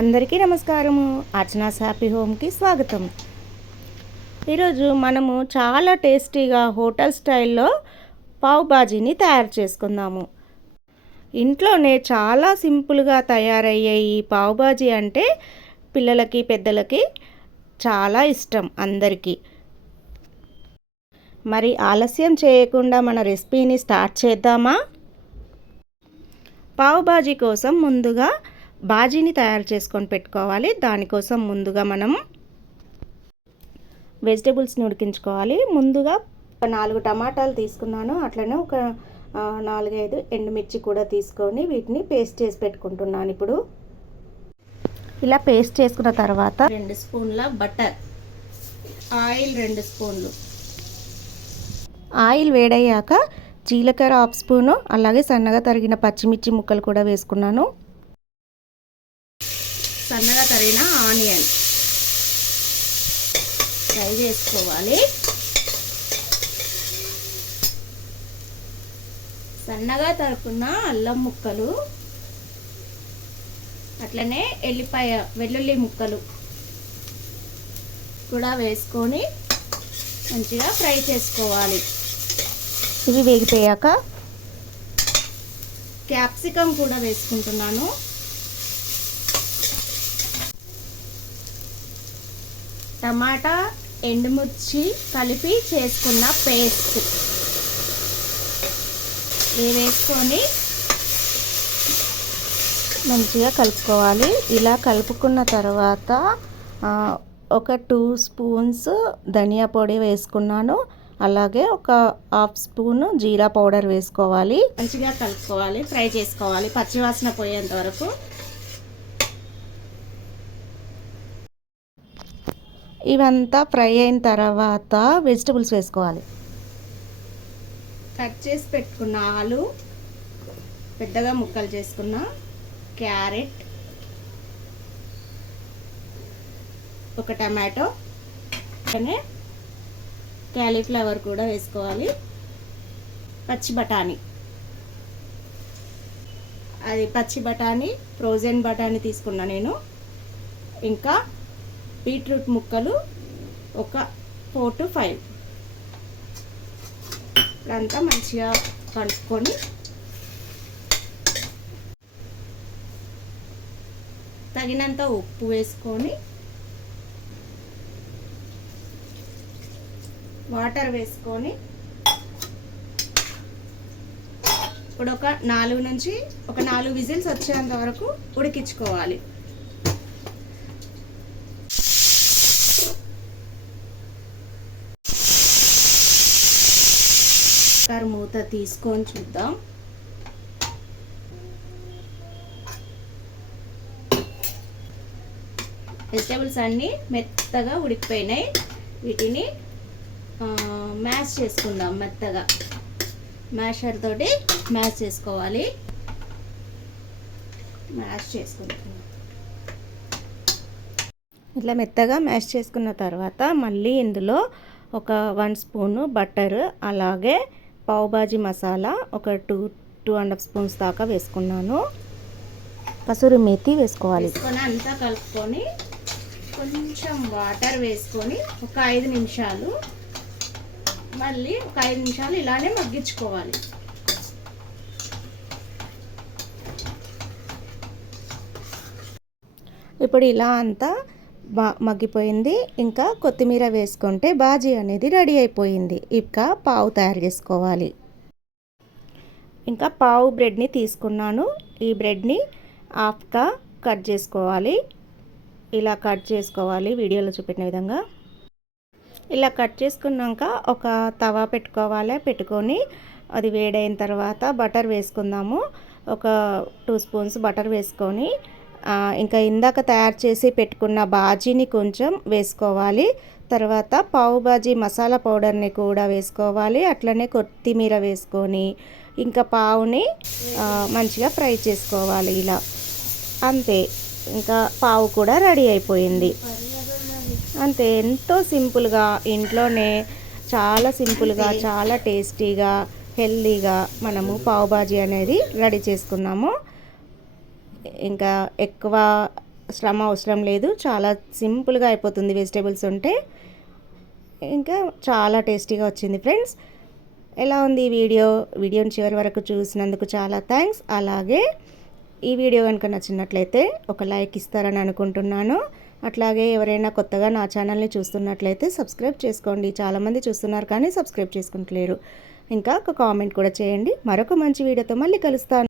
అందరికీ నమస్కారము. అర్చనాస్ హ్యాపీ హోమ్కి స్వాగతం. ఈరోజు మనము చాలా టేస్టీగా హోటల్ స్టైల్లో పావ్ బాజీని తయారు చేసుకుందాము. ఇంట్లోనే చాలా సింపుల్గా తయారయ్యే ఈ పావ్ బాజీ అంటే పిల్లలకి పెద్దలకి చాలా ఇష్టం అందరికీ. మరి ఆలస్యం చేయకుండా మన రెసిపీని స్టార్ట్ చేద్దామా? పావ్ బాజీ కోసం ముందుగా బాజీని తయారు చేసుకొని పెట్టుకోవాలి. దానికోసం ముందుగా మనం వెజిటేబుల్స్ని ఉడికించుకోవాలి. ముందుగా 4 టమాటాలు తీసుకున్నాను. అట్లనే ఒక 4-5 ఎండుమిర్చి కూడా తీసుకొని వీటిని పేస్ట్ చేసి పెట్టుకుంటున్నాను. ఇప్పుడు ఇలా పేస్ట్ చేసుకున్న తర్వాత 2 స్పూన్ల బటర్, ఆయిల్ 2 స్పూన్లు. ఆయిల్ వేడయ్యాక జీలకర్ర 1/2 స్పూను, అలాగే సన్నగా తరిగిన పచ్చిమిర్చి ముక్కలు కూడా వేసుకున్నాను. సన్నగా తరిగిన ఆనియన్ ఫ్రై చేసుకోవాలి. సన్నగా తరుకున్న అల్లం ముక్కలు, అట్లనే వెల్లుల్లి ముక్కలు కూడా వేసుకొని మంచిగా ఫ్రై చేసుకోవాలి. ఇవి వేగిపోయాక క్యాప్సికమ్ కూడా వేసుకుంటున్నాను. టమాటా, ఎండుమిర్చి కలిపి చేసుకున్న పేస్ట్ ఇవి వేసుకొని మంచిగా కలుపుకోవాలి. ఇలా కలుపుకున్న తర్వాత ఒక 2 స్పూన్స్ ధనియా పొడి వేసుకున్నాను. అలాగే ఒక 1/2 స్పూను జీరా పౌడర్ వేసుకోవాలి. మంచిగా కలుపుకోవాలి, ఫ్రై చేసుకోవాలి పచ్చివాసన పోయేంత వరకు. ఇవంతా ఫ్రై అయిన తర్వాత వెజిటబుల్స్ వేసుకోవాలి. కట్ చేసి పెట్టుకున్న ఆలు, పెద్దగా ముక్కలు చేసుకున్న క్యారెట్, ఒక టమాటో, అలానే క్యాలీఫ్లవర్ కూడా వేసుకోవాలి. పచ్చి బఠానీ ఫ్రోజన్ బఠానీ తీసుకున్నా నేను. ఇంకా బీట్రూట్ ముక్కలు ఒక 4 to 5. ఇదంతా మంచిగా కలుపుకొని తగినంత ఉప్పు వేసుకొని వాటర్ వేసుకొని ఇప్పుడు ఒక 4 విజిల్స్ వచ్చేంత వరకు ఉడికించుకోవాలి. మూత తీసుకొని చూద్దాం. వెజిటేబుల్స్ అన్నీ మెత్తగా ఉడికిపోయినాయి. వీటిని మ్యాష్ చేసుకుందాం. మెత్తగా మ్యాషర్ తోటి మ్యాష్ చేసుకోవాలి. ఇట్లా మెత్తగా మ్యాష్ చేసుకున్న తర్వాత మళ్ళీ ఇందులో ఒక 1 స్పూను బటర్, అలాగే పావ్ బాజీ మసాలా ఒక 2.5 స్పూన్స్ దాకా వేసుకున్నాను. కసూరి మేతి వేసుకోవాలి. అంతా కలుపుకొని కొంచెం వాటర్ వేసుకొని ఒక 5 నిమిషాలు మళ్ళీ ఒక 5 నిమిషాలు ఇలానే మగ్గించుకోవాలి. ఇప్పుడు ఇలా అంతా మగ్గిపోయింది. ఇంకా కొత్తిమీర వేసుకుంటే బాజీ అనేది రెడీ అయిపోయింది. ఇక పావు తయారు చేసుకోవాలి. ఇంకా పావు బ్రెడ్ని తీసుకున్నాను. ఈ బ్రెడ్ని హాఫ్గా కట్ చేసుకోవాలి. ఇలా కట్ చేసుకోవాలి వీడియోలో చూపిన విధంగా. ఇలా కట్ చేసుకున్నాక ఒక తవా పెట్టుకొని అది వేడైన తర్వాత బటర్ వేసుకుందాము. ఒక 2 స్పూన్స్ బటర్ వేసుకొని ఇంకా ఇందాక తయారు చేసి పెట్టుకున్న బాజీని కొంచెం వేసుకోవాలి. తర్వాత పావు బాజీ మసాలా పౌడర్ని కూడా వేసుకోవాలి. అట్లనే కొత్తిమీర వేసుకొని ఇంకా పావుని మంచిగా ఫ్రై చేసుకోవాలి. ఇలా అంతే, ఇంకా పావు కూడా రెడీ అయిపోయింది. అంతే, ఎంతో సింపుల్గా ఇంట్లోనే చాలా సింపుల్గా చాలా టేస్టీగా హెల్తీగా మనము పావ్ బాజీ అనేది రెడీ చేసుకున్నాము. ఇంకా ఎక్కువ శ్రమ అవసరం లేదు, చాలా సింపుల్గా అయిపోతుంది వెజిటేబుల్స్ ఉంటే. ఇంకా చాలా టేస్టీగా వచ్చింది ఫ్రెండ్స్. ఎలా ఉంది ఈ వీడియోని చివరి వరకు చూసినందుకు చాలా థ్యాంక్స్. అలాగే ఈ వీడియో కనుక నచ్చినట్లయితే ఒక లైక్ ఇస్తారని అనుకుంటున్నాను. అట్లాగే ఎవరైనా కొత్తగా నా ఛానల్ని చూస్తున్నట్లయితే సబ్స్క్రైబ్ చేసుకోండి. చాలామంది చూస్తున్నారు కానీ సబ్స్క్రైబ్ చేసుకుంటలేరు. ఇంకా ఒక కామెంట్ కూడా చేయండి. మరొక మంచి వీడియోతో మళ్ళీ కలుస్తాను.